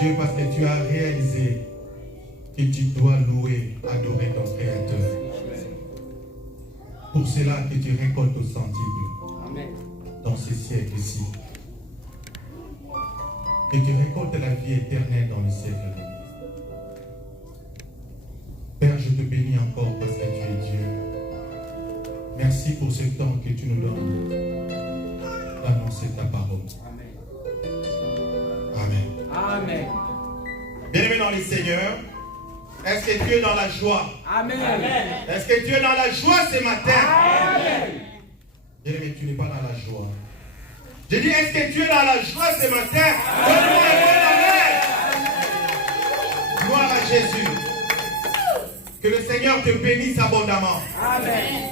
Dieu, parce que tu as réalisé que tu dois louer, adorer ton Créateur. Pour cela que tu récoltes au centuple dans ce siècle-ci. Que tu récoltes la vie éternelle dans le siècle à venir. Père, je te bénis encore parce que tu es Dieu. Merci pour ce temps que tu nous donnes d'annoncer ta parole. Amen. Amen. Bien-aimé dans le Seigneur, est-ce que tu es dans la joie? Amen. Est-ce que tu es dans la joie ce matin? Amen. Bien-aimé, tu n'es pas dans la joie. Je dis, est-ce que tu es dans la joie ce matin? Donne-moi un bon amen. Gloire à Jésus. Que le Seigneur te bénisse abondamment. Amen.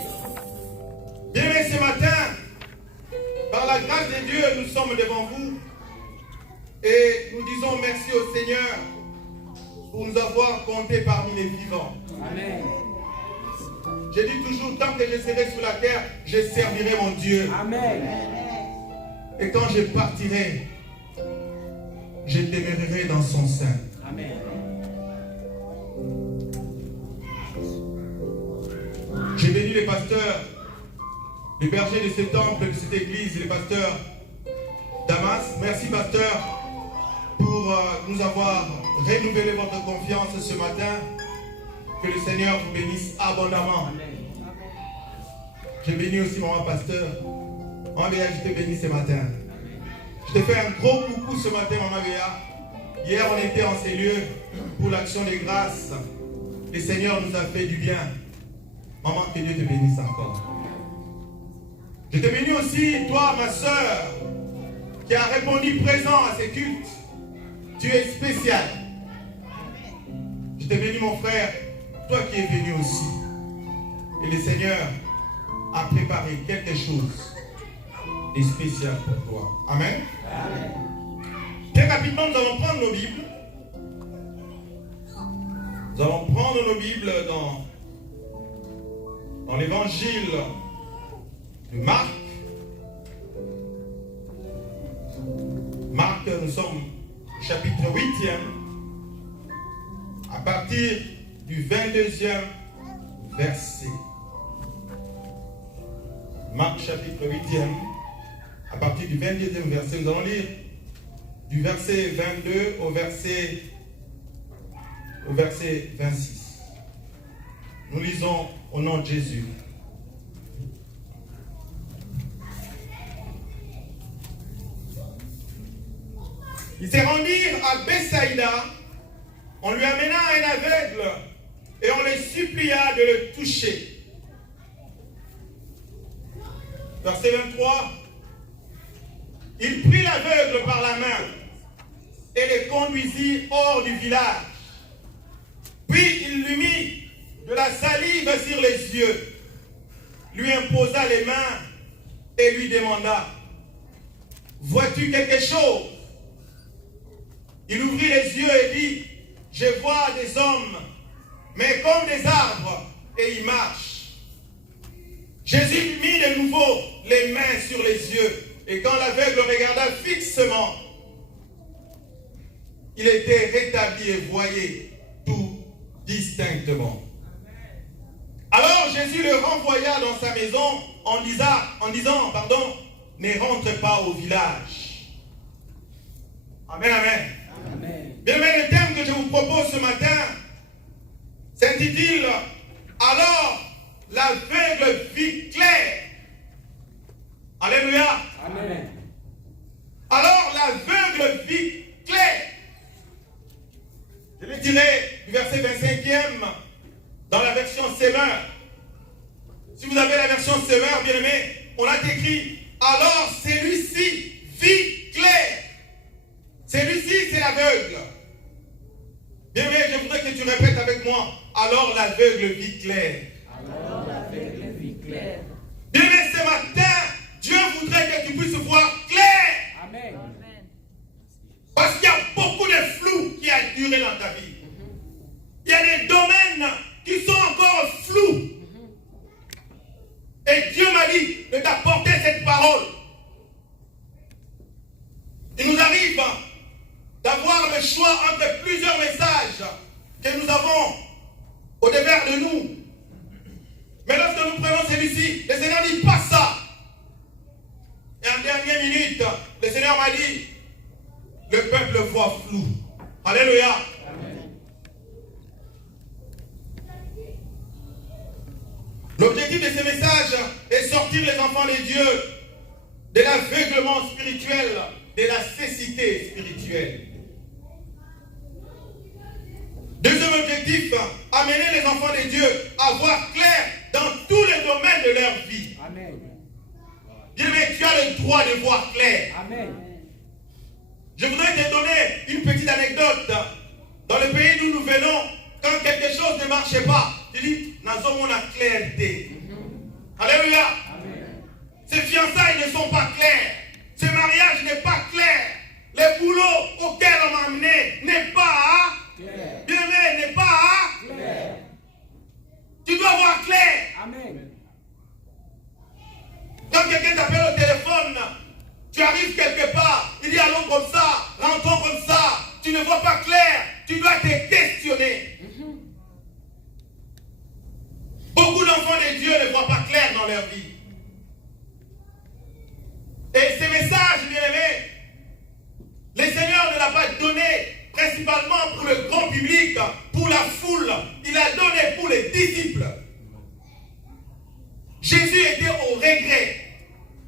Bien-aimé, ce matin, par la grâce de Dieu, nous sommes devant vous. Et nous disons merci au Seigneur pour nous avoir comptés parmi les vivants. Amen. Je dis toujours, tant que je serai sur la terre, je servirai mon Dieu. Amen. Et quand je partirai, je demeurerai dans son sein. Amen. J'ai béni les pasteurs, les bergers de ce temple, de cette église, les pasteurs Damas. Merci pasteur pour nous avoir renouvelé votre confiance ce matin. Que le Seigneur vous bénisse abondamment. J'ai béni aussi maman pasteur. Maman Béa, je te bénis ce matin. Je te fais un gros coucou ce matin, maman Béa. Hier, on était en ces lieux pour l'action des grâces. Le Seigneur nous a fait du bien. Maman, que Dieu te bénisse encore. Je te bénis aussi, toi, ma soeur, qui a répondu présent à ces cultes. Tu es spécial. Je te bénis, mon frère, toi qui es venu aussi. Et le Seigneur a préparé quelque chose de spécial pour toi. Amen. Amen. Très rapidement, nous allons prendre nos Bibles. Nous allons prendre nos Bibles dans l'évangile de Marc. Marc, nous sommes au chapitre 8e, à partir du 22e verset. Marc chapitre 8e, à partir du 22e verset. Nous allons lire du verset 22 au verset 26. Nous lisons au nom de Jésus. Ils se rendirent à Bethsaïda, on lui amena un aveugle et on les supplia de le toucher. Verset 23. Il prit l'aveugle par la main et le conduisit hors du village. Puis il lui mit de la salive sur les yeux, lui imposa les mains et lui demanda: vois-tu quelque chose? Il ouvrit les yeux et dit: je vois des hommes, mais comme des arbres, et ils marchent. Jésus mit de nouveau les mains sur les yeux, et quand l'aveugle regarda fixement, il était rétabli et voyait tout distinctement. Alors Jésus le renvoya dans sa maison en disant, ne rentre pas au village. Amen, amen. Amen. Bien, mais le thème que je vous propose ce matin s'intitule « Alors l'aveugle vit clair ». Alléluia. Amen. Alors l'aveugle vit clair. Je l'ai tiré du verset 25e dans la version Semeur. Si vous avez la version Semeur, bien aimé, on a écrit « Alors celui-ci vit clair ». Celui-ci, c'est l'aveugle. Bien aimé, je voudrais que tu répètes avec moi. Alors l'aveugle vit clair. Alors l'aveugle vit clair. Bien aimé, ce matin, Dieu voudrait que tu puisses voir clair. Amen. Parce qu'il y a beaucoup de flou qui a duré dans ta vie. Il y a des domaines qui sont encore flous. Et Dieu m'a dit de t'apporter cette parole. Il nous arrive d'avoir le choix entre plusieurs messages que nous avons au devers de nous. Mais lorsque nous prenons celui-ci, le Seigneur dit pas ça. Et en dernière minute, le Seigneur m'a dit, le peuple voit flou. Alléluia. L'objectif de ce message est sortir les enfants de Dieu de l'aveuglement spirituel, de la cécité spirituelle. Deuxième objectif, amener les enfants de Dieu à voir clair dans tous les domaines de leur vie. Amen. Dieu, mais tu as le droit de voir clair. Amen. Je voudrais te donner une petite anecdote. Dans le pays d'où nous venons, quand quelque chose ne marchait pas, tu dis, nous avons la clarté. Alléluia. Amen. Ces fiançailles ne sont pas claires. Ce mariage n'est pas clair. Le boulot auquel on m'a amené n'est pas Clair. bien aimé, n'est pas Clair. Tu dois voir clair. Amen. Quand quelqu'un t'appelle au téléphone, tu arrives quelque part, il dit allons comme ça, rentrons comme ça, tu ne vois pas clair, tu dois te questionner. Beaucoup d'enfants de Dieu ne voient pas clair dans leur vie. Et ces messages, bien aimés, le Seigneur ne l'a pas donné principalement pour le grand public, pour la foule. Il a donné pour les disciples. Jésus était au regret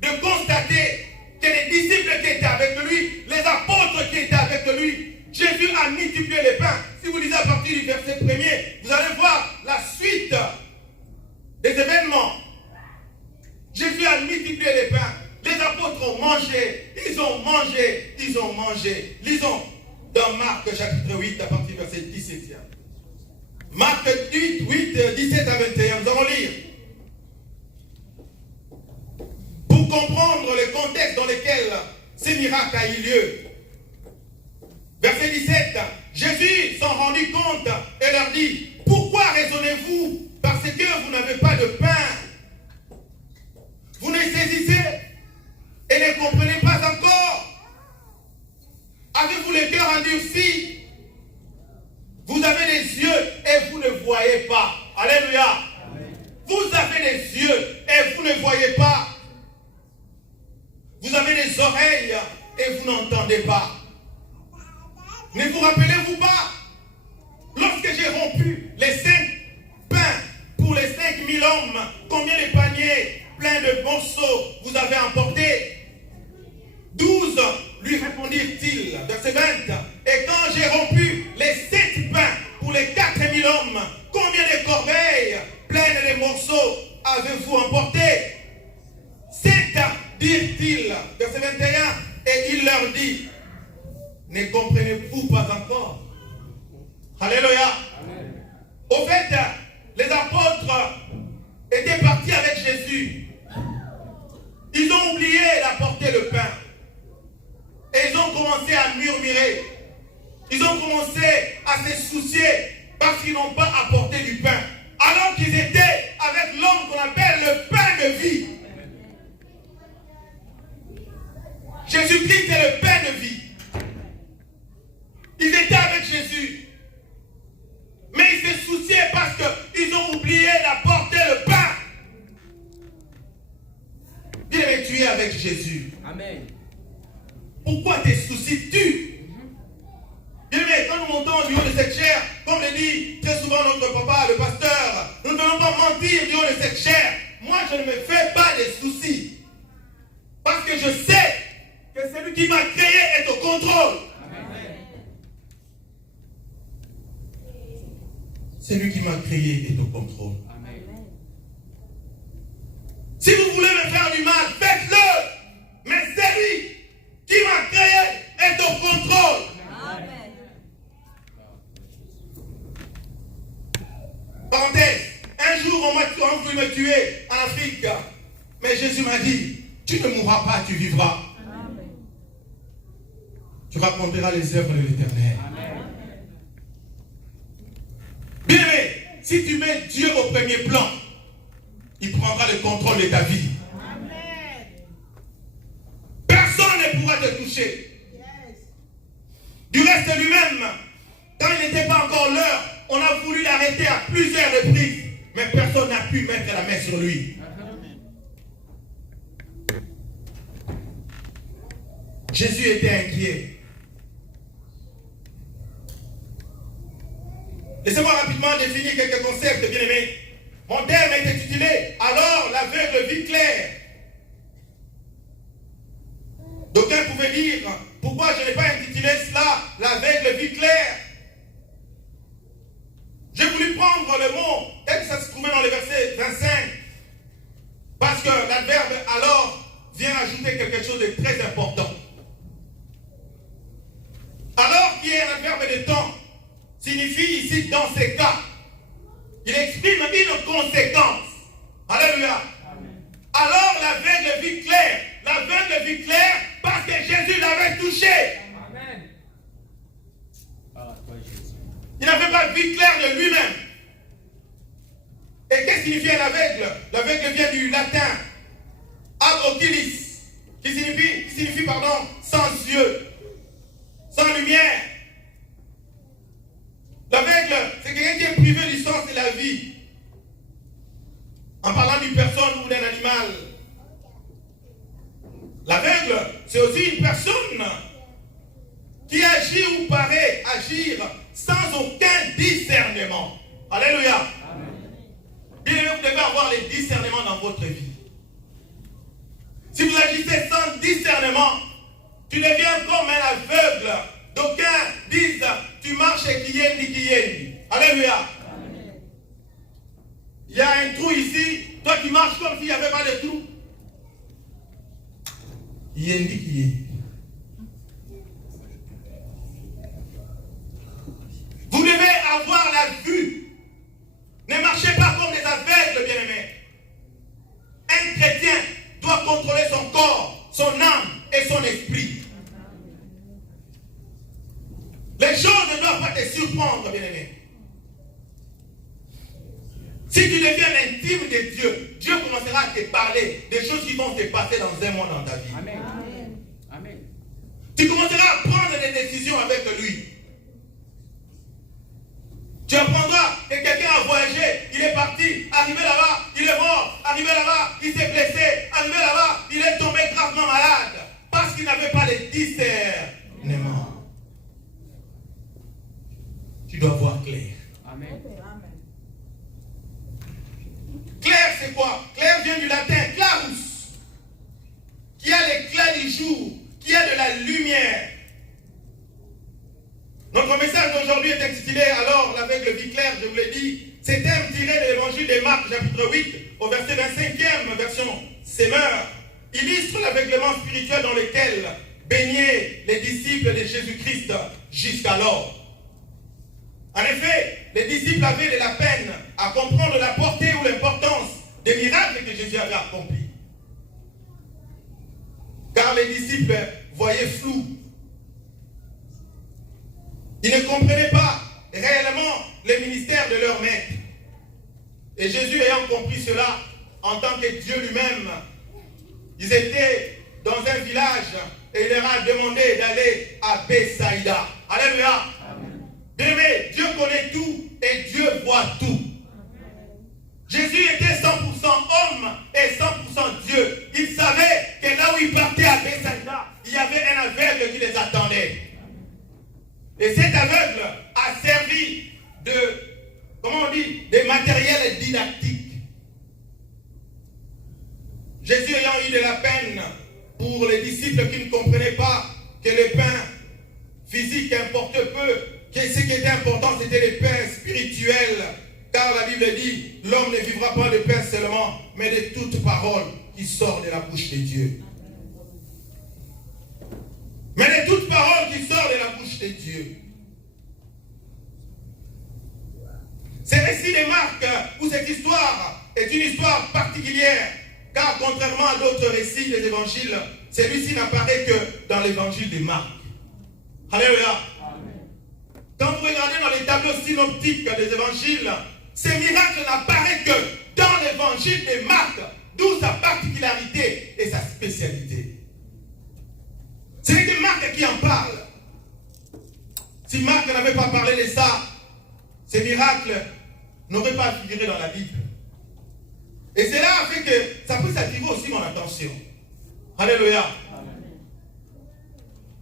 de constater que les disciples qui étaient avec lui, les apôtres qui étaient avec lui, Jésus a multiplié les pains. Si vous lisez à partir du verset 1er, vous allez voir la suite des événements. Jésus a multiplié les pains. Les apôtres ont mangé, ils ont mangé, ils ont mangé. Lisons dans Marc chapitre 8 à partir du verset 17. Marc 8, 17 à 21, nous allons lire. Pour comprendre le contexte dans lequel ces miracles a eu lieu. Verset 17, Jésus s'en rendit compte et leur dit, pourquoi raisonnez-vous parce que vous n'avez pas de pain? Vous ne saisissez et ne comprenez pas encore? Avez-vous le cœur endurci? Vous avez des yeux et vous ne voyez pas. Alléluia. Amen. Vous avez des yeux et vous ne voyez pas. Vous avez des oreilles et vous n'entendez pas. Ne vous rappelez-vous pas? Lorsque j'ai rompu les 5 pains pour les 5000 hommes, combien de paniers pleins de morceaux vous avez emportés? 12 lui répondirent-ils, verset 20. Et quand j'ai rompu les 7 pains pour les 4000 hommes, combien de corbeilles pleines de morceaux avez-vous emportés? 7, dirent-ils, verset 21. Et il leur dit, ne comprenez-vous pas encore? Alléluia. Amen. Au fait, les apôtres étaient partis avec Jésus. Ils ont oublié d'apporter le pain. Et ils ont commencé à murmurer. Ils ont commencé à se soucier parce qu'ils n'ont pas apporté du pain. Alors qu'ils étaient avec l'homme qu'on appelle le pain de vie. Jésus-Christ est le pain de vie. Ils étaient avec Jésus. Mais ils se souciaient parce qu'ils ont oublié d'apporter le pain. Bien aimé, tu es avec Jésus. Amen. Pourquoi te soucies-tu? Bien aimé, quand nous montons du haut de cette chair, comme le dit très souvent notre papa, le pasteur, nous ne devons pas mentir du haut de cette chair. Moi, je ne me fais pas de soucis. Parce que je sais que celui qui m'a créé est au contrôle. Amen. Celui qui m'a créé est au contrôle. Amen. Si vous voulez me faire du mal, faites-le. Mais celui qui m'a créé est au contrôle. Amen. Parenthèse, un jour on voulu me tuer en Afrique. Mais Jésus m'a dit, tu ne mourras pas, tu vivras. Amen. Tu raconteras les œuvres de l'Éternel. Bien aimé, si tu mets Dieu au premier plan, il prendra le contrôle de ta vie. Amen. Personne ne pourra te toucher. Yes. Du reste lui-même, quand il n'était pas encore l'heure, on a voulu l'arrêter à plusieurs reprises, mais personne n'a pu mettre la main sur lui. Jésus était inquiet. Laissez-moi rapidement définir quelques concepts, bien-aimés. Mon terme est intitulé « Alors l'aveugle vit clair ». D'aucuns pouvaient dire « Pourquoi je n'ai pas intitulé cela « L'aveugle vit clair ». J'ai voulu prendre le mot tel que ça se trouvait dans le verset 25, parce que l'adverbe « alors » vient ajouter quelque chose de très important. Alors, qui est un adverbe de temps, signifie ici, dans ces cas, il exprime une conséquence. Alléluia. Amen. Alors, l'aveugle vit clair. L'aveugle vit clair parce que Jésus l'avait touché. Amen. Il n'avait pas vu clair de lui-même. Et qu'est-ce que signifie un aveugle? L'aveugle vient du latin ab oculis, qui signifie sans yeux, sans lumière. L'aveugle, c'est quelqu'un qui est privé du sens de la vie. En parlant d'une personne ou d'un animal. L'aveugle, c'est aussi une personne qui agit ou paraît agir sans aucun discernement. Alléluia. Bien, vous devez avoir les discernements dans votre vie. Si vous agissez sans discernement, tu deviens comme un aveugle. D'aucuns disent, tu marches et qui Alléluia. Amen. Il y a un trou ici, toi tu marches comme s'il n'y avait pas de trou. Vous devez avoir la vue. Ne marchez pas comme des aveugles, bien-aimés. Un chrétien doit contrôler son corps, son âme et son esprit. Les choses ne doivent pas te surprendre, bien-aimé. Si tu deviens l'intime de Dieu, Dieu commencera à te parler des choses qui vont se passer dans un mois dans ta vie. Amen. Amen. Tu commenceras à prendre des décisions avec lui. Tu apprendras que quelqu'un a voyagé, il est parti, arrivé là-bas, il est mort, arrivé là-bas, il s'est blessé, arrivé là-bas, il est tombé gravement malade, parce qu'il n'avait pas de discernement. Tu dois voir clair. Amen. Clair, c'est quoi? Clair vient du latin clarus, qui a l'éclat du jour, qui a de la lumière. Notre message d'aujourd'hui est intitulé alors l'aveugle vit clair, je vous l'ai dit. C'est un tiré de l'évangile de Marc, chapitre 8, au verset 25e, version Semeur, illustre l'aveuglement spirituel dans lequel baignaient les disciples de Jésus-Christ jusqu'alors. En effet, les disciples avaient de la peine à comprendre la portée ou l'importance des miracles que Jésus avait accomplis. Car les disciples voyaient flou. Ils ne comprenaient pas réellement le ministère de leur maître. Et Jésus ayant compris cela, en tant que Dieu lui-même, ils étaient dans un village et il leur a demandé d'aller à Bethsaïda. Alléluia. Bien-aimé, Dieu connaît tout et Dieu voit tout. Jésus était 100% homme et 100% Dieu. Il savait que là où il partait à Bethsaïda, il y avait un aveugle qui les attendait. Et cet aveugle a servi de matériel didactique. Jésus ayant eu de la peine pour les disciples qui ne comprenaient pas que le pain physique importe peu, que ce qui était important c'était le pain spirituel, car la Bible dit, l'homme ne vivra pas de pain seulement, mais de toute parole qui sort de la bouche de Dieu. Mais de toute parole qui sort de la bouche de Dieu. Ce récit de Marc, où cette histoire est une histoire particulière, car contrairement à d'autres récits des évangiles, celui-ci n'apparaît que dans l'évangile de Marc. Alléluia. Quand vous regardez dans les tableaux synoptiques des évangiles, ces miracles n'apparaissent que dans l'évangile de Marc, d'où sa particularité et sa spécialité. Ce n'est que Marc qui en parle. Si Marc n'avait pas parlé de ça, ces miracles n'auraient pas figuré dans la Bible. Et cela a fait que ça puisse attirer aussi mon attention. Alléluia.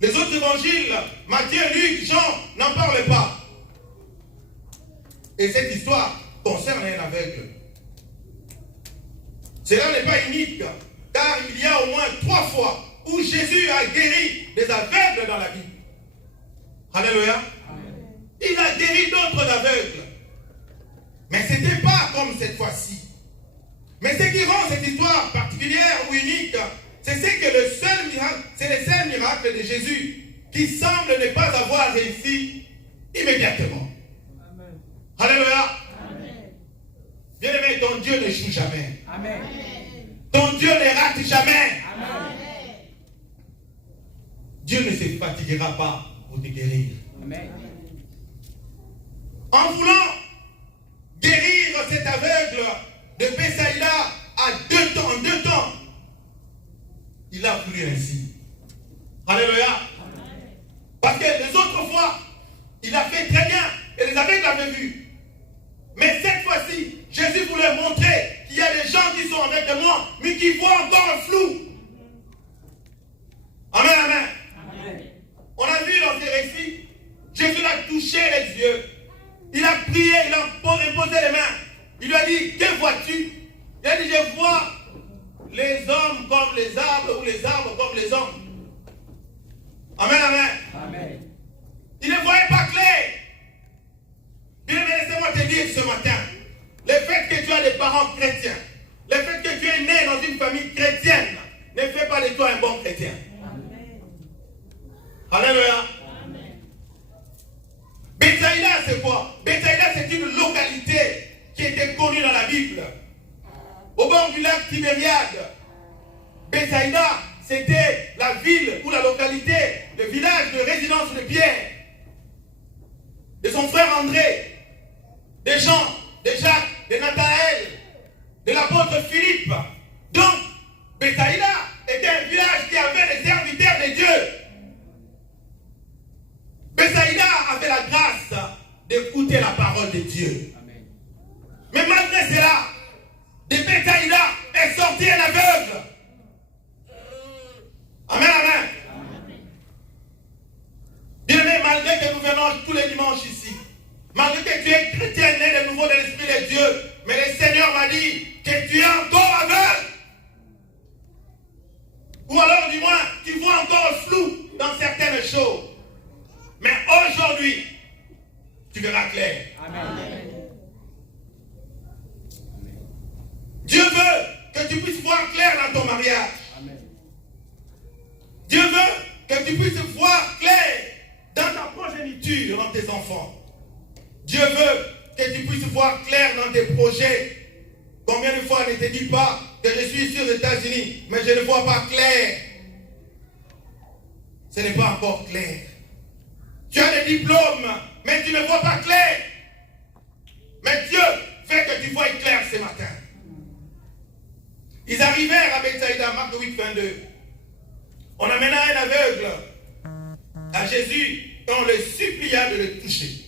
Les autres évangiles, Matthieu, Luc, Jean, n'en parlent pas. Et cette histoire concerne un aveugle. Cela n'est pas unique, car il y a au moins 3 fois où Jésus a guéri des aveugles dans la Bible. Alléluia. Il a guéri d'autres aveugles. Mais ce n'était pas comme cette fois-ci. Mais ce qui rend cette histoire particulière ou unique, c'est que le seul miracle, c'est le seul miracle de Jésus qui semble ne pas avoir réussi immédiatement. Amen. Alléluia. Bien-aimé, ton Dieu n'échoue jamais. Amen. Ton Dieu ne rate jamais. Amen. Dieu ne se fatiguera pas pour te guérir. Amen. En voulant guérir cet aveugle de Bethsaïda en 2 temps, il a voulu ainsi. Alléluia. Parce que les autres fois, il a fait très bien et les aveugles l'avaient vu. Mais cette fois-ci, Jésus voulait montrer qu'il y a des gens qui sont avec moi, mais qui voient encore le flou. Amen, amen. Amen. On a vu dans ces récits, Jésus a touché les yeux. Il a prié, il a imposé les mains. Il lui a dit, que vois-tu? Il a dit, je vois les hommes comme les arbres ou les arbres comme les hommes. Amen, amen. Amen. Il ne voyait pas clair. Bien, laissez-moi te dire ce matin, le fait que tu as des parents chrétiens, le fait que tu es né dans une famille chrétienne, ne fait pas de toi un bon chrétien. Amen. Alléluia. Bethsaïda, c'est quoi? Bethsaïda, c'est une localité qui était connue dans la Bible. Au bord du lac Tibériade. Bethsaïda, c'était la ville ou la localité, le village de résidence de Pierre, de son frère André, de Jean, de Jacques, de Nathanaël, de l'apôtre Philippe. Donc, Bethsaïda était un village qui avait les serviteurs de Dieu. Bethsaïda avait la grâce d'écouter la parole de Dieu. Amen. Mais malgré cela, de Bethsaïda est sorti un aveugle. Amen, amen. Bien-aimé, malgré que nous venons tous les dimanches ici, malgré que tu es chrétien né de nouveau de l'Esprit de Dieu, mais le Seigneur m'a dit que tu es encore aveugle. Ou alors du moins, tu vois encore flou dans certaines choses. Mais aujourd'hui, tu verras clair. Amen. Dieu veut que tu puisses voir clair dans ton mariage. Amen. Dieu veut que tu puisses voir clair dans ta progéniture, dans tes enfants. Dieu veut que tu puisses voir clair dans tes projets. Combien de fois ne te dis pas que je suis ici aux États-Unis, mais je ne vois pas clair. Ce n'est pas encore clair. Tu as des diplômes, mais tu ne vois pas clair. Mais Dieu fait que tu vois clair ce matin. Ils arrivèrent à Bethsaïda, Marc 8, 22. On amena un aveugle à Jésus et on le supplia de le toucher.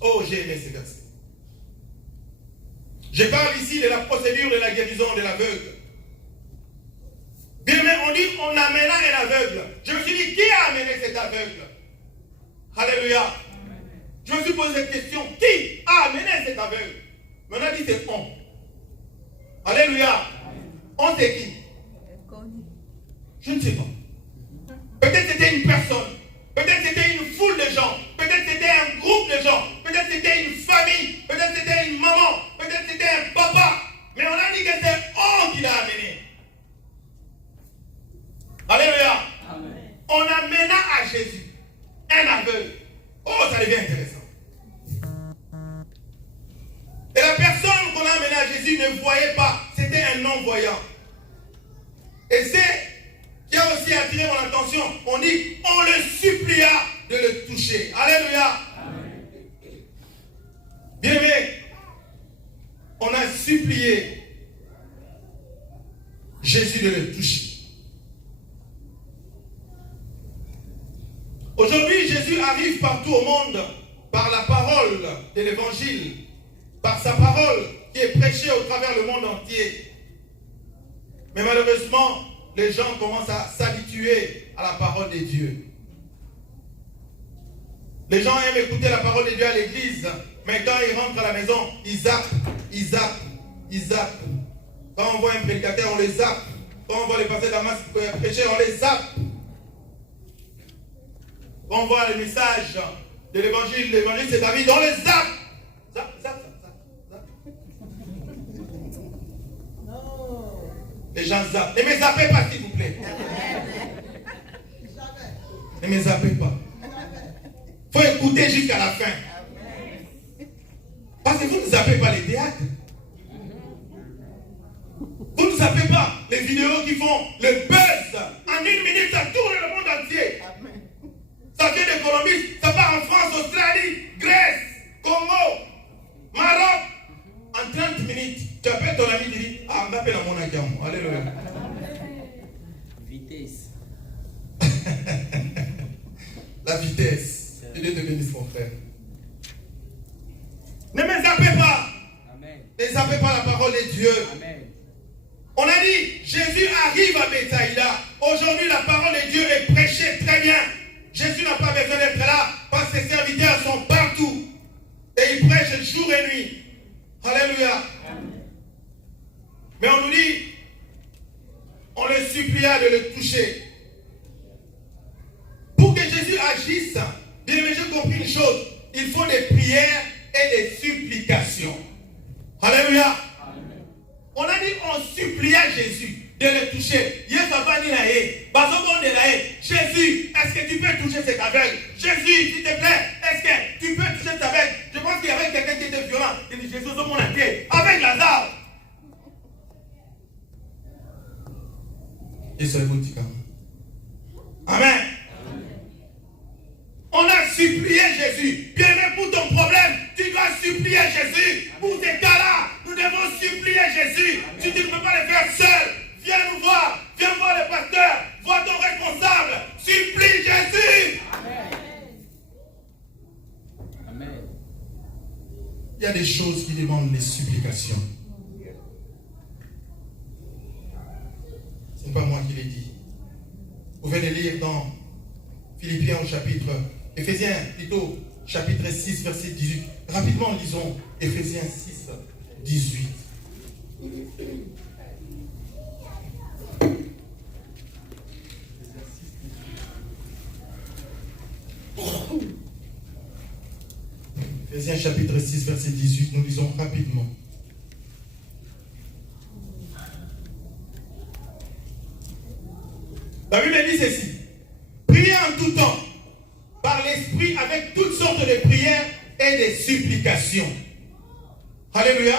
Oh, j'ai aimé ce verset. Je parle ici de la procédure de la guérison de l'aveugle. Bien, mais on dit on amena un aveugle. Je me suis dit, qui a amené cet aveugle? Alléluia. Je me suis posé cette question. Qui a amené cet aveugle? Mais on a dit c'est on. Alléluia. On c'est qui? Je ne sais pas. Peut-être c'était une personne. Peut-être c'était une foule de gens. Peut-être c'était un groupe de gens. Peut-être c'était une famille. Peut-être c'était une maman. Peut-être c'était un papa. Mais on a dit que c'est on qui l'a amené. Alléluia. Amen. On amena à Jésus un aveugle. Oh, ça devient intéressant. Et la personne qu'on a amenée à Jésus ne voyait pas. C'était un non-voyant. Et c'est qui a aussi attiré mon attention. On dit, on le supplia de le toucher. Alléluia. Bien aimé, on a supplié Jésus de le toucher. Aujourd'hui, Jésus arrive partout au monde par la parole de l'évangile, par sa parole qui est prêchée au travers le monde entier. Mais malheureusement, les gens commencent à s'habituer à la parole de Dieu. Les gens aiment écouter la parole de Dieu à l'église, mais quand ils rentrent à la maison, ils zappent, ils zappent, ils zappent. Quand on voit un prédicateur, on les zappe. Quand on voit les pasteurs Damas prêcher, on les zappe. Quand on voit le message de l'évangile c'est David, on les zappe. Zappe, zappe, zappe, zappe. Les gens zappent. Ne me zappez pas, s'il vous plaît. Ne me zappez pas. Il faut écouter jusqu'à la fin. Parce que vous ne zappez pas les théâtres. Vous ne zappez pas les vidéos qui font le buzz. En 1 minute, ça tourne le monde entier. Ça vient de Colombie, ça part en France, Australie, Grèce, Congo, Maroc. En 30 minutes, tu appelles ton ami et tu dis, ah, on m'appelle à mon account. Alléluia. Vitesse. La vitesse. Que Dieu te bénisse, mon frère. Ne me zappez pas. Amen. Ne zappez pas la parole de Dieu. Amen. On a dit, Jésus arrive à Bethsaïda. Aujourd'hui, la parole de Dieu est prêchée très bien. Jésus n'a pas besoin d'être là parce que ses serviteurs sont partout. Et ils prêchent jour et nuit. Alléluia. Mais on nous dit, on le supplia de le toucher. Pour que Jésus agisse, bien aimé, j'ai compris une chose. Il faut des prières et des supplications. Alléluia. On a dit, on supplia Jésus de le toucher. Jésus, est-ce que tu peux toucher cet aveugle? Jésus, s'il te plaît, est-ce que tu peux toucher cet aveugle? Je pense qu'il y avait quelqu'un qui était violent. Il dit, Jésus, au monde entier, avec Lazare. Et c'est vous, Amen. On a supplié Jésus. Bien même pour ton problème, tu dois supplier Jésus. Pour tes cas-là, nous devons supplier Jésus. Si tu ne peux pas le faire seul, viens nous voir. Viens voir le pasteur. Vois ton responsable. Supplie Jésus. Amen. Il y a des choses qui demandent les supplications. Ce n'est pas moi qui l'ai dit. Vous pouvez le lire dans Philippiens au chapitre, Éphésiens plutôt, chapitre 6, verset 18. Rapidement, lisons Éphésiens 6, 18. Éphésiens chapitre 6, verset 18, nous lisons rapidement. La Bible dit ceci. Priez en tout temps, par l'Esprit, avec toutes sortes de prières et de supplications. Alléluia.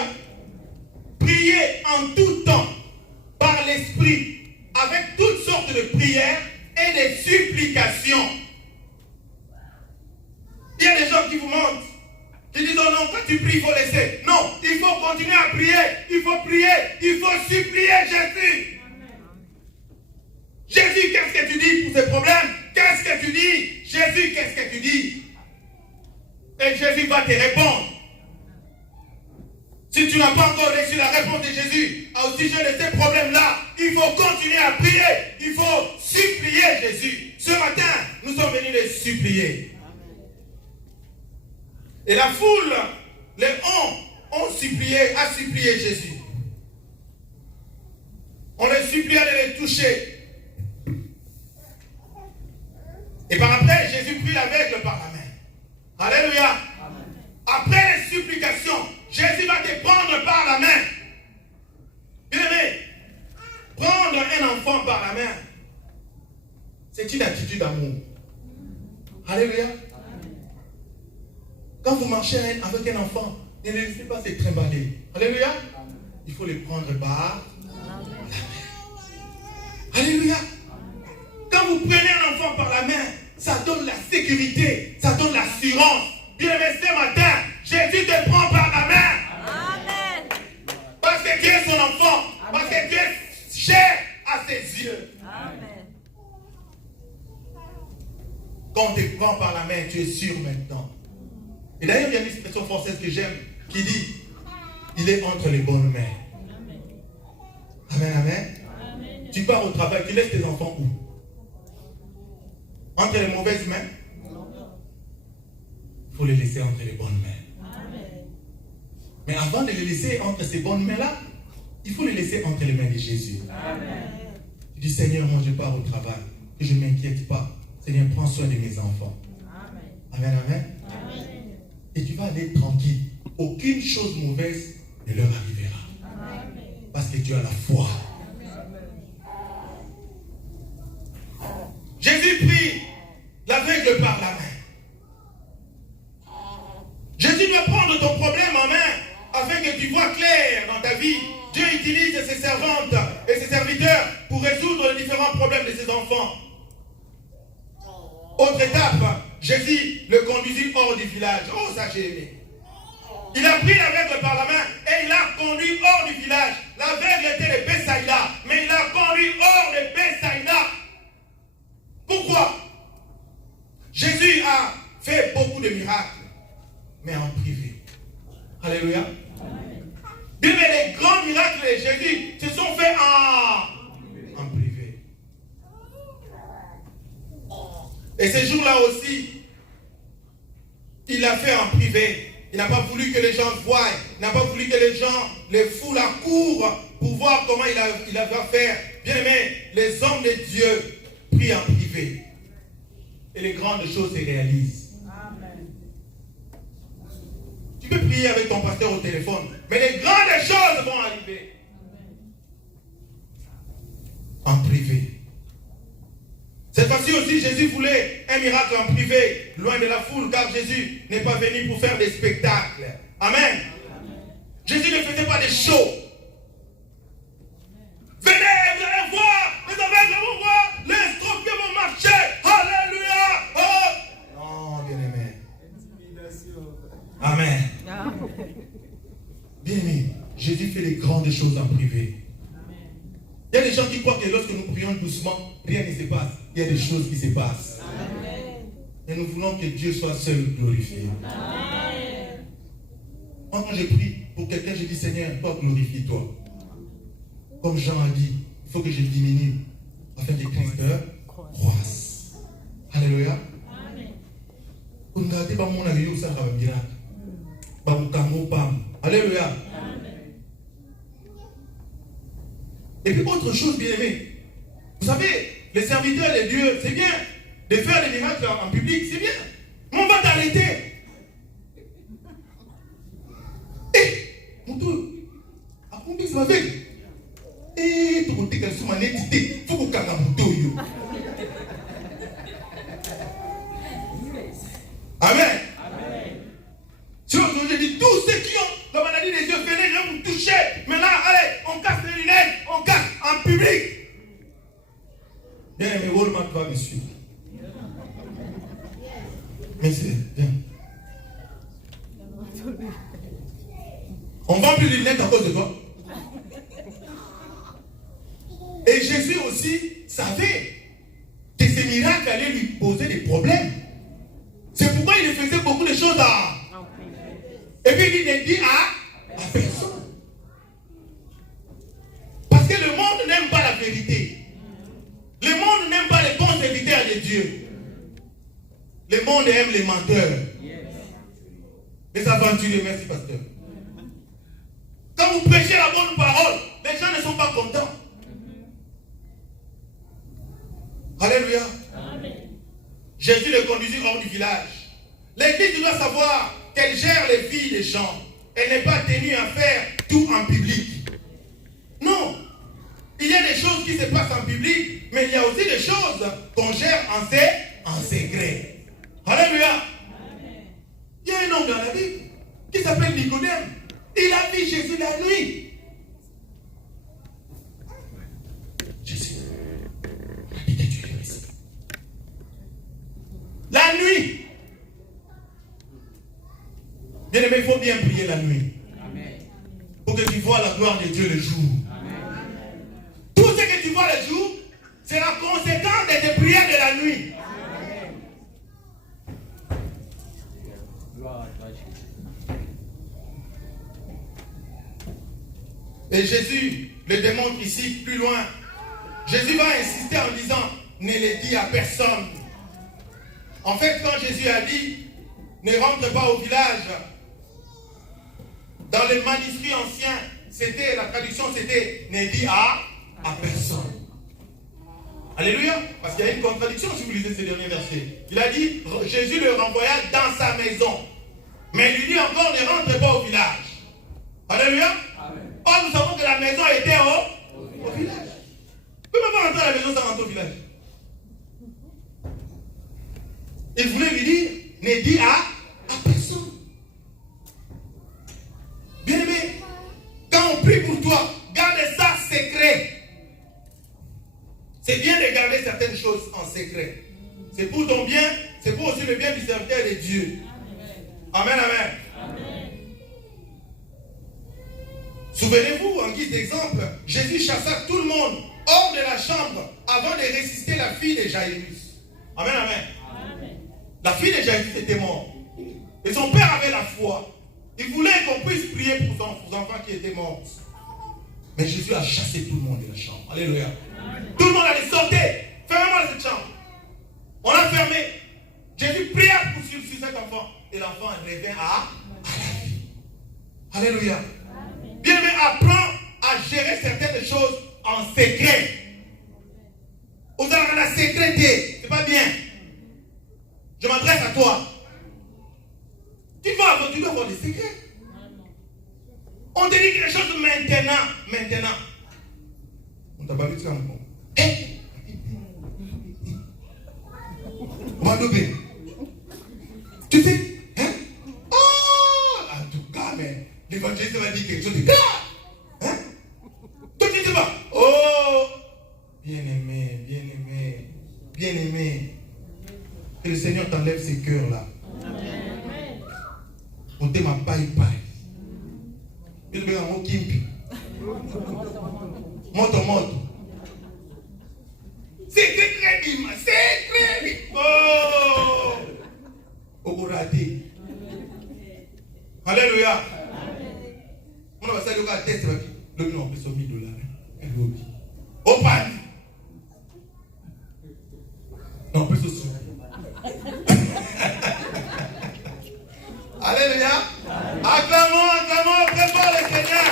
Priez en tout temps, par l'Esprit, avec toutes sortes de prières et de supplications. Il y a des gens qui vous mentent, qui disent, oh non, quand tu pries, il faut laisser. Non, il faut continuer à prier, il faut prier, il faut supplier Jésus. Jésus, qu'est-ce que tu dis pour ces problèmes? Qu'est-ce que tu dis? Jésus, qu'est-ce que tu dis? Et Jésus va te répondre. Si tu n'as pas encore reçu la réponse de Jésus au sujet de ces problèmes-là, il faut continuer à prier. Il faut supplier Jésus. Ce matin, nous sommes venus les supplier. Et la foule, les ont supplié, a supplié Jésus. On les suppliait de les toucher. Et par après, Jésus prit l'aveugle par la main. Alléluia. Amen. Après les supplications, Jésus va te prendre par la main. Bien aimé, prendre un enfant par la main, c'est une attitude d'amour. Alléluia. Amen. Quand vous marchez avec un enfant, ne laissez pas se trimballer. Alléluia. Amen. Il faut les prendre par la main. Alléluia. Quand vous prenez un enfant par la main, ça donne la sécurité, ça donne l'assurance. Bien aimé, ce matin, Jésus te prend par la main. Amen. Parce que tu es son enfant. Amen. Parce que tu es cher à ses yeux. Amen. Quand on te prend par la main, tu es sûr maintenant. Et d'ailleurs, il y a une expression française que j'aime qui dit, il est entre les bonnes mains. Amen, amen. Amen. Tu pars au travail, tu laisses tes enfants où? Entre les mauvaises mains? Il faut les laisser entre les bonnes mains. Amen. Mais avant de les laisser entre ces bonnes mains-là, il faut les laisser entre les mains de Jésus. Amen. Tu dis, Seigneur, moi je pars au travail, que je ne m'inquiète pas. Seigneur, prends soin de mes enfants. Amen. Amen, amen. Amen. Et tu vas aller tranquille. Aucune chose mauvaise ne leur arrivera. Amen. Parce que tu as la foi. Amen. Jésus prie l'aveugle par la main. Jésus doit prendre ton problème en main afin que tu vois clair dans ta vie. Dieu utilise ses servantes et ses serviteurs pour résoudre les différents problèmes de ses enfants. Autre étape, Jésus le conduisit hors du village. Oh, ça j'ai aimé. Il a pris l'aveugle par la main et il l'a conduit hors du village. L'aveugle était de Bethsaïda, mais il l'a conduit hors de Bethsaïda. Pourquoi? Jésus a fait beaucoup de miracles, mais en privé. Alléluia. Bien, mais les grands miracles de Jésus se sont faits en privé. Et ces jours-là aussi, il l'a fait en privé. Il n'a pas voulu que les gens voient. Il n'a pas voulu que les gens, les foules accourent pour voir comment il va faire. Bien aimé, les hommes de Dieu prient en privé. Et les grandes choses se réalisent. Amen. Tu peux prier avec ton pasteur au téléphone, mais les grandes choses vont arriver. En privé. Cette fois-ci aussi, Jésus voulait un miracle en privé, loin de la foule, car Jésus n'est pas venu pour faire des spectacles. Amen. Amen. Jésus ne faisait pas des shows. Venez, vous allez voir, les aveugles vont voir, les estropiés vont marcher. Alléluia. Oh. Non, bien-aimé. Amen. Bien-aimé, Jésus fait les grandes choses en privé. Il y a des gens qui croient que lorsque nous prions doucement, rien ne se passe. Il y a des choses qui se passent. Amen. Et nous voulons que Dieu soit seul glorifié. Amen. Quand je prie pour quelqu'un, je dis, Seigneur, toi glorifie-toi. Comme Jean a dit, il faut que je diminue afin que Christ croisse. Alléluia. Alléluia. Et puis autre chose, bien aimé. Vous savez, les serviteurs de Dieu, c'est bien. De faire des miracles en public, c'est bien. Mais on va t'arrêter. Et, mon Dieu, à combien ça va faire? Et, tu côté qu'elle soit manette, il faut qu'on casse mon Dieu. Amen. Si je dis tous ceux qui ont la maladie des yeux, venez, je vais vous toucher. Maintenant, allez, on casse les lunettes, on casse en public. Bien, mais Walmart va me suivre. Mais c'est bien. On vend plus de lunettes à cause de toi. Et Jésus aussi savait que ces miracles allaient lui poser des problèmes. C'est pourquoi il faisait beaucoup de choses à... Et puis il ne dit à personne. Parce que le monde n'aime pas la vérité. Le monde n'aime pas les bons serviteurs de Dieu. Le monde aime les menteurs. Les aventuriers, merci pasteur. Quand vous prêchez la bonne parole, les gens ne sont pas contents. Alléluia. Amen. Jésus le conduisit hors du village. L'église doit savoir qu'elle gère les vies des gens. Elle n'est pas tenue à faire tout en public. Non. Il y a des choses qui se passent en public, mais il y a aussi des choses qu'on gère en secret. Alléluia. Amen. Il y a un homme dans la Bible qui s'appelle Nicodème. Il a vu Jésus la nuit. Jésus a dit que tu es ici. La nuit. Bien aimé, il faut bien prier la nuit. Amen. Pour que tu vois la gloire de Dieu le jour. Amen. Tout ce que tu vois le jour, c'est la conséquence de tes prières de la nuit. Amen. Et Jésus le démontre ici plus loin. Jésus va insister en disant, ne le dis à personne. En fait, quand Jésus a dit, ne rentre pas au village, dans les manuscrits anciens, c'était, la traduction c'était, ne dis à personne. Alléluia. Parce qu'il y a une contradiction si vous lisez ces derniers versets. Il a dit, Jésus le renvoya dans sa maison. Mais il lui dit encore, ne rentre pas au village. Alléluia. Amen. Or, nous savons que la maison était au village. Vous ne pouvez pas rentrer à la maison sans rentrer au village. Il voulait lui dire, ne dis à personne. Bien aimé, quand on prie pour toi, garde ça secret. C'est bien de garder certaines choses en secret. C'est pour ton bien, c'est pour aussi le bien du serviteur de Dieu. Amen, amen. Amen. Souvenez-vous, en guise d'exemple, Jésus chassa tout le monde hors de la chambre avant de ressusciter la fille de Jairus. Amen, amen. Amen. La fille de Jairus était morte. Et son père avait la foi. Il voulait qu'on puisse prier pour son enfant qui était mort. Mais Jésus a chassé tout le monde de la chambre. Alléluia. Amen. Tout le monde allait sortir. Fermez-moi cette chambre. On l'a fermé. Jésus pria pour sur cet enfant. Et l'enfant revient à la vie. Alléluia. Amen. Bien, mais apprends à gérer certaines choses en secret. Vous avez la sécurité. C'est pas bien. Je m'adresse à toi. Tu dois avoir des secrets. On te dit quelque chose maintenant. On t'a pas vu ça encore. Tu sais, hein? Oh, en tout cas, mais l'évangéliste va dire quelque chose de grave. Hein? Toi, tu sais pas. Oh, bien-aimé. Que le Seigneur t'enlève ces cœurs-là. On te m'a pas. Il veut un kimpi. Moto. C'est très bien. Oh! Au raté. Alléluia. On va saluer le test. Le nom, c'est $1,000. Au pan. Non, plus au sous. Alléluia. Acclamons, prépare le Seigneur.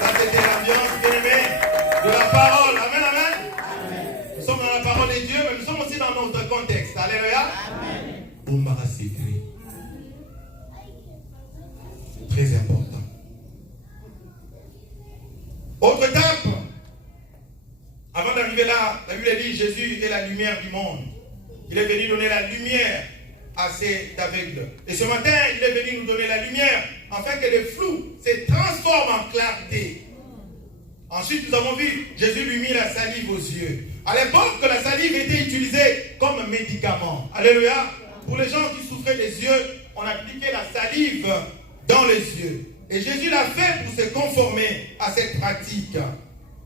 Ça c'était l'ambiance bien-aimée de la parole. Amen. Nous sommes dans la parole de Dieu, mais nous sommes aussi dans notre contexte. Alléluia. Amen. Très important. Autre étape. Avant d'arriver là, la Bible dit Jésus est la lumière du monde. Il est venu donner la lumière à ces aveugles. Et ce matin, il est venu nous donner la lumière afin que le flou se transforme en clarté. Ensuite, nous avons vu Jésus lui mit la salive aux yeux. À l'époque, la salive était utilisée comme médicament. Alléluia. Pour les gens qui souffraient des yeux, on appliquait la salive dans les yeux. Et Jésus l'a fait pour se conformer à cette pratique.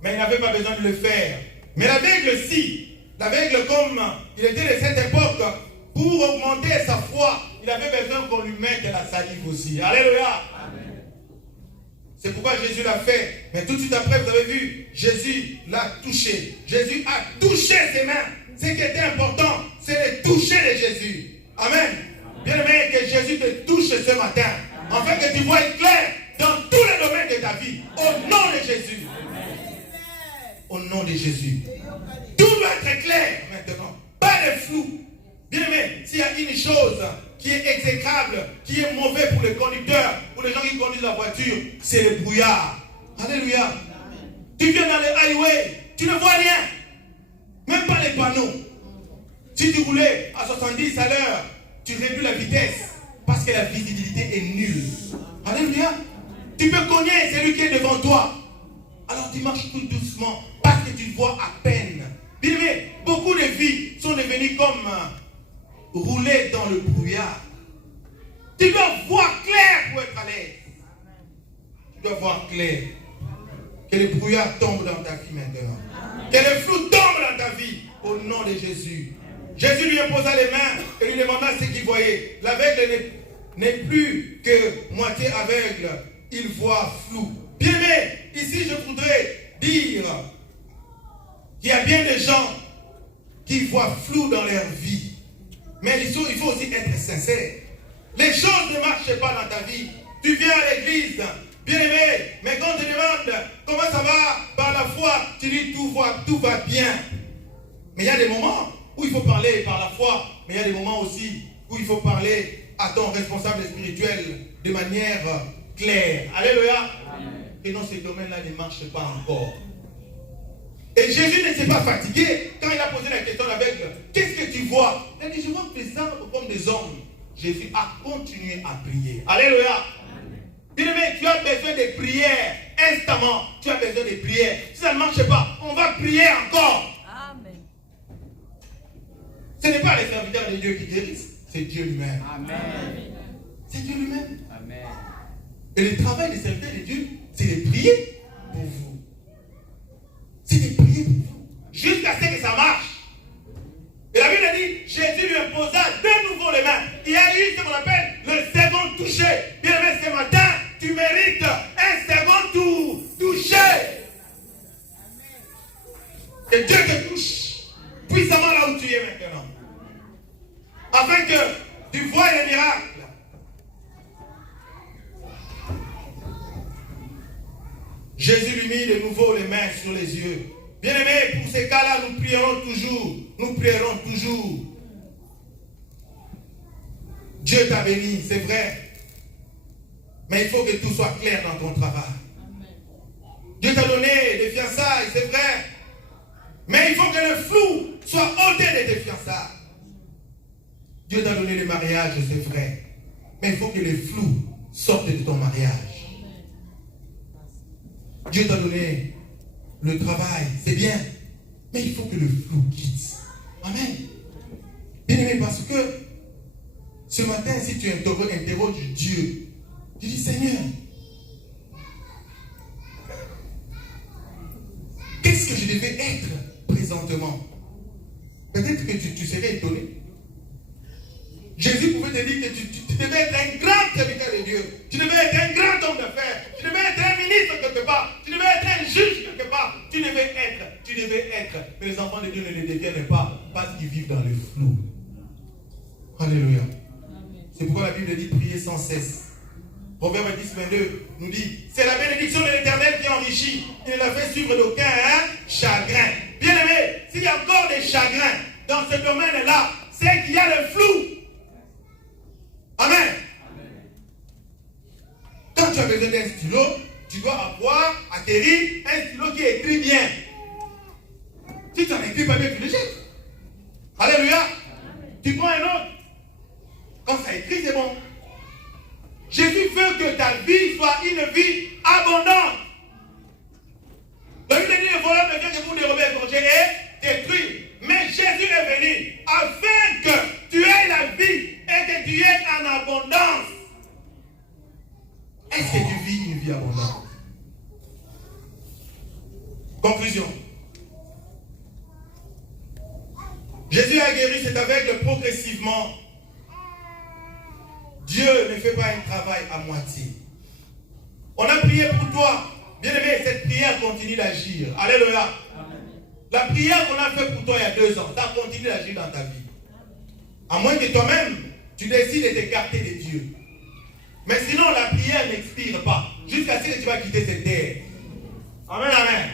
Mais il n'avait pas besoin de le faire. Mais l'aveugle, si. L'aveugle, comme il était de cette époque, pour augmenter sa foi, il avait besoin qu'on lui mette la salive aussi. Alléluia. Amen. C'est pourquoi Jésus l'a fait. Mais tout de suite après, vous avez vu, Jésus l'a touché. Jésus a touché ses mains. Ce qui était important, c'est le toucher de Jésus. Amen. Bien aimé, que Jésus te touche ce matin. Afin que tu vois clair dans tous les domaines de ta vie. Au nom de Jésus. Au nom de Jésus. Tout doit être clair maintenant. Pas de flou. Bien aimé, s'il y a une chose qui est exécrable, qui est mauvais pour les conducteurs, pour les gens qui conduisent la voiture, c'est le brouillard. Alléluia. Amen. Tu viens dans les highways, tu ne vois rien. Même pas les panneaux. Si tu roulais à 70 à l'heure, tu réduis la vitesse parce que la visibilité est nulle. Alléluia. Tu peux cogner celui qui est devant toi. Alors tu marches tout doucement parce que tu vois à peine. Bien aimé, beaucoup de vies sont devenues comme rouler dans le brouillard. Tu dois voir clair pour être à l'aise. Tu dois voir clair. Que le brouillard tombe dans ta vie maintenant. Que le flou tombe dans ta vie. Au nom de Jésus. Jésus lui imposa les mains et lui demanda ce qu'il voyait. L'aveugle n'est plus que moitié aveugle, il voit flou. Bien aimé, ici je voudrais dire qu'il y a bien des gens qui voient flou dans leur vie. Mais il faut aussi être sincère. Les choses ne marchent pas dans ta vie. Tu viens à l'église, bien aimé, mais quand on te demande comment ça va par la foi, tu dis tout va bien. Mais il y a des moments où il faut parler par la foi, mais il y a des moments aussi où il faut parler à ton responsable spirituel de manière claire. Alléluia. Et non, ces domaines-là ne marchent pas encore. Et Jésus ne s'est pas fatigué quand il a posé la question à l'aveugle. Qu'est-ce que tu vois? Il a dit, je vois des arbres comme des hommes. Jésus a continué à prier. Alléluia. Bien-aimé, tu as besoin de prières instamment. Tu as besoin de prières. Si ça ne marche pas, on va prier encore. Amen. Ce n'est pas les serviteurs de Dieu qui guérissent, c'est Dieu lui-même. Amen. C'est Dieu lui-même. Amen. Et le travail des serviteurs de Dieu, c'est de prier pour vous. C'est de prier pour vous. Jusqu'à ce que ça marche. Et la Bible dit, Jésus lui imposa de nouveau les mains. Il y a eu ce qu'on appelle le second toucher. Bien aimé, ce matin, tu mérites un second toucher. Que Dieu te touche puissamment là où tu es maintenant. Afin que tu vois les miracles. Jésus lui mit de nouveau les mains sur les yeux. Bien-aimés, pour ces cas-là, nous prierons toujours. Nous prierons toujours. Dieu t'a béni, c'est vrai. Mais il faut que tout soit clair dans ton travail. Dieu t'a donné des fiançailles, c'est vrai. Mais il faut que le flou soit ôté de tes fiançailles. Dieu t'a donné le mariage, c'est vrai. Mais il faut que le flou sorte de ton mariage. Dieu t'a donné le travail, c'est bien. Mais il faut que le flou quitte. Amen. Bien aimé, parce que ce matin, si tu interroges Dieu, tu dis, Seigneur, qu'est-ce que je devais être présentement? Peut-être que tu serais étonné. Jésus pouvait te dire que tu devais être un grand serviteur de Dieu. Tu devais être un grand homme d'affaires. Tu devais être un ministre quelque part. Tu devais être un juge quelque part. Tu devais être. Mais les enfants de Dieu ne le deviennent pas parce qu'ils vivent dans le flou. Alléluia. C'est pourquoi la Bible dit prier sans cesse. Proverbe 10, 22 nous dit, c'est la bénédiction de l'Éternel qui enrichit. Il ne la fait suivre d'aucun chagrin. Bien aimé, s'il y a encore des chagrins dans ce domaine-là, c'est qu'il y a le flou. Amen. Quand tu as besoin d'un stylo, tu dois avoir acquérir un stylo qui écrit bien. Si tu n'en écris pas bien, tu le jettes. Alléluia. Tu prends un autre. Quand ça écrit, c'est bon. Jésus veut que ta vie soit une vie abondante. Le Bible dit, le voleur ne vient que pour dérober, venger et détruire. Mais Jésus est venu afin que tu aies la vie et que tu aies en abondance. Est-ce que tu vis une vie abondante? Conclusion. Jésus a guéri cet aveugle progressivement. Dieu ne fait pas un travail à moitié. On a prié pour toi. Bien aimé, cette prière continue d'agir. Alléluia. La prière qu'on a faite pour toi il y a 2 ans, ça continue d'agir dans ta vie. À moins que toi-même, tu décides de t'écarter de Dieu. Mais sinon, la prière n'expire pas. Jusqu'à ce que tu vas quitter cette terre. Amen, amen.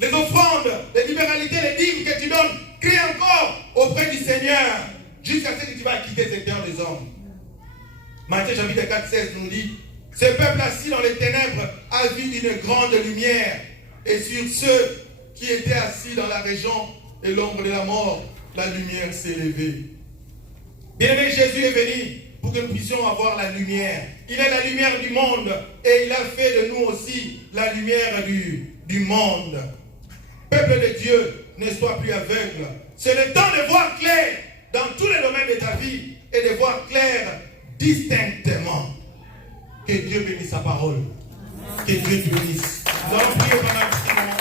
Les offrandes, les libéralités, les dîmes que tu donnes, crie encore auprès du Seigneur. Jusqu'à ce que tu vas quitter cette terre des hommes. Matthieu chapitre 4, 16 nous dit, ce peuple assis dans les ténèbres a vu une grande lumière. Et sur ceux qui étaient assis dans la région et l'ombre de la mort, la lumière s'est levée. Bien-aimé, Jésus est venu pour que nous puissions avoir la lumière. Il est la lumière du monde et il a fait de nous aussi la lumière du monde. Peuple de Dieu, ne sois plus aveugle. C'est le temps de voir clair dans tous les domaines de ta vie et de voir clair distinctement. Que Dieu bénisse sa parole. Que Dieu te bénisse. Nous allons prier pendant un petit moment.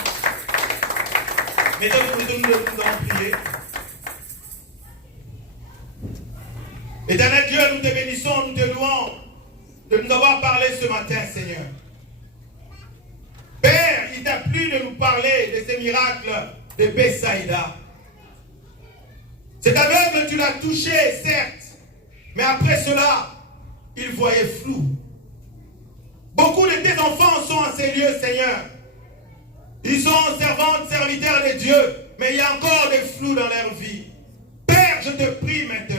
Mesdames et messieurs, nous allons prier. Éternel Dieu, nous te bénissons, nous te louons de nous avoir parlé ce matin, Seigneur. Père, il t'a plu de nous parler de ces miracles de Bethsaïda. Cet aveugle, tu l'as touché, certes, mais après cela, il voyait flou. Beaucoup de tes enfants sont en ces lieux, Seigneur. Ils sont servantes, serviteurs de Dieu, mais il y a encore des flous dans leur vie. Père, je te prie maintenant.